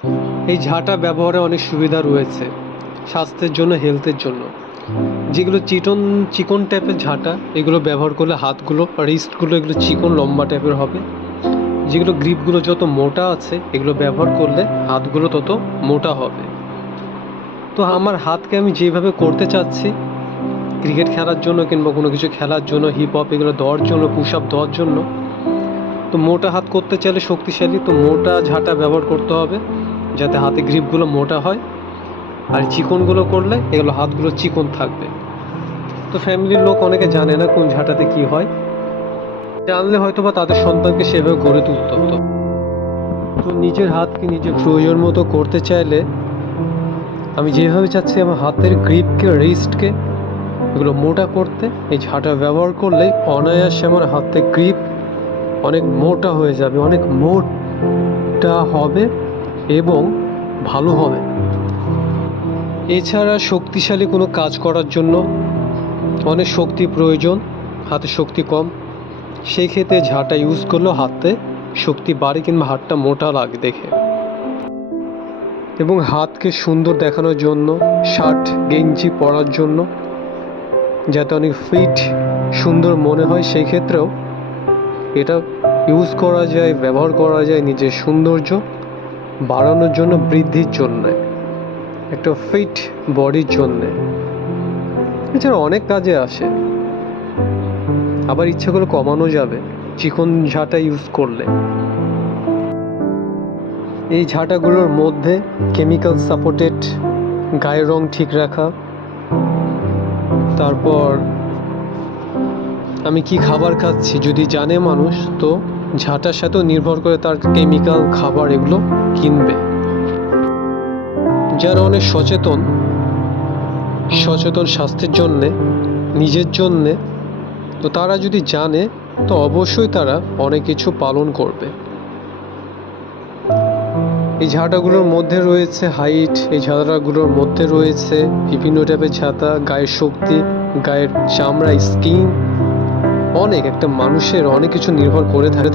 এই ঝাঁটা ব্যবহারে অনেক সুবিধা রয়েছে স্বাস্থ্যের জন্য, হেলথের জন্য। যেগুলো চিকন টাইপের ঝাঁটা, এগুলো ব্যবহার করলে হাতগুলো, রিস্টগুলো এগুলো চিকন লম্বা টাইপের হবে। যেগুলো গ্রিপগুলো যত মোটা আছে, এগুলো ব্যবহার করলে হাতগুলো তত মোটা হবে। তো আমার হাতকে আমি যেভাবে করতে চাচ্ছি, ক্রিকেট খেলার জন্য কিংবা কোনো কিছু খেলার জন্য, হিপ হপ এগুলো দেওয়ার জন্য, পুশ আপ দেওয়ার জন্য, তো মোটা হাত করতে চাইলে, শক্তিশালী, তো মোটা ঝাঁটা ব্যবহার করতে হবে যাতে হাতে গ্রিপগুলো মোটা হয়। আর চিকনগুলো করলে এগুলো হাতগুলো চিকন থাকবে। তো ফ্যামিলির লোক অনেকে জানে না কোন ঝাঁটাতে কি হয়, জানলে হয়তো বা তাদের সন্তানকে সেভাবে গড়ে তুলতে হতো। তো নিজের হাতকে নিজের প্রয়োজন মতো করতে চাইলে আমি যেভাবে চাচ্ছি আমার হাতের গ্রিপকে, রিস্টকে এগুলো মোটা করতে, এই ঝাঁটা ব্যবহার করলেই অনায়াসে আমার হাতের গ্রিপ অনেক মোটা হয়ে যাবে, অনেক মোটা হবে এবং ভালো হবে। এছাড়া শক্তিশালী কোনো কাজ করার জন্য অনেক শক্তি প্রয়োজন, হাতে শক্তি কম, সেই ক্ষেত্রে ঝাঁটা ইউজ করলেও হাতে শক্তি বাড়ে কিংবা হাতটা মোটা লাগে দেখে। এবং হাতকে সুন্দর দেখানোর জন্য, শার্ট গেঞ্জি পরার জন্য যাতে অনেক ফিট সুন্দর মনে হয়, সেই ক্ষেত্রেও এটা ইউজ করা যায়, ব্যবহার করা যায় নিজের সৌন্দর্য বাড়ানোর জন্য, বৃদ্ধির জন্যে, একটা ফিট বডির জন্যে। এছাড়া অনেক কাজে আসে। আবার ইচ্ছে করে কমানো যাবে চিকন ঝাঁটা ইউজ করলে। এই ঝাঁটাগুলোর মধ্যে কেমিক্যাল সাপোর্টেড, গায়ের রং ঠিক রাখা, তারপর আমি কি খাবার খাচ্ছি যদি জানে মানুষ, তো ঝাঁটার সাথেও নির্ভর করে তার কেমিক্যাল খাবার এগুলো কিনবে। যারা অনেক সচেতন স্বাস্থ্যের জন্যে, নিজের জন্যে, তো তারা যদি জানে তো অবশ্যই তারা অনেক কিছু পালন করবে। এই ঝাঁটাগুলোর মধ্যে রয়েছে হাইট, এই ঝাঁটাগুলোর মধ্যে রয়েছে বিভিন্ন টাইপের ঝাঁটা, গায়ের শক্তি, গায়ের চামড়া, স্কিন, অনেক একটা মানুষের অনেক কিছু নির্ভর করে থাকে।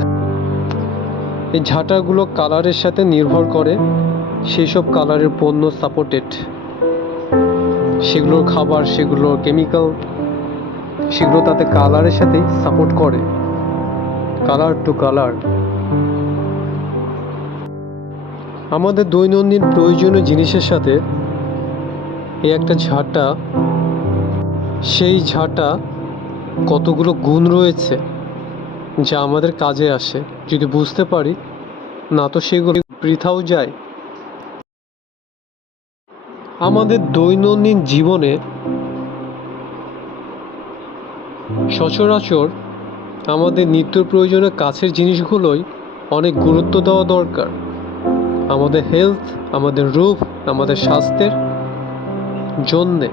এই ঝাঁটাগুলো কালারের সাথে নির্ভর করে, সেই সব কালারের পণ্য সাপোর্টেড, সেগুলোর খাবার, সেগুলোর কেমিক্যাল, সেগুলো তাতে কালারের সাথেই সাপোর্ট করে, কালার টু কালার। আমাদের দৈনন্দিন প্রয়োজনীয় জিনিসের সাথে এই একটা ঝাঁটা, সেই ঝাঁটা কতগুলো গুণ রয়েছে যা আমাদের কাজে আসে যদি বুঝতে পারি, না তো সেগুলো বৃথাও যায়। আমাদের দৈনন্দিন জীবনে সচরাচর আমাদের নিত্য প্রয়োজনীয় কাছের জিনিসগুলোই অনেক গুরুত্ব দেওয়া দরকার। আমাদের হেলথ, আমাদের রূপ, আমাদের স্বাস্থ্যের জন্যে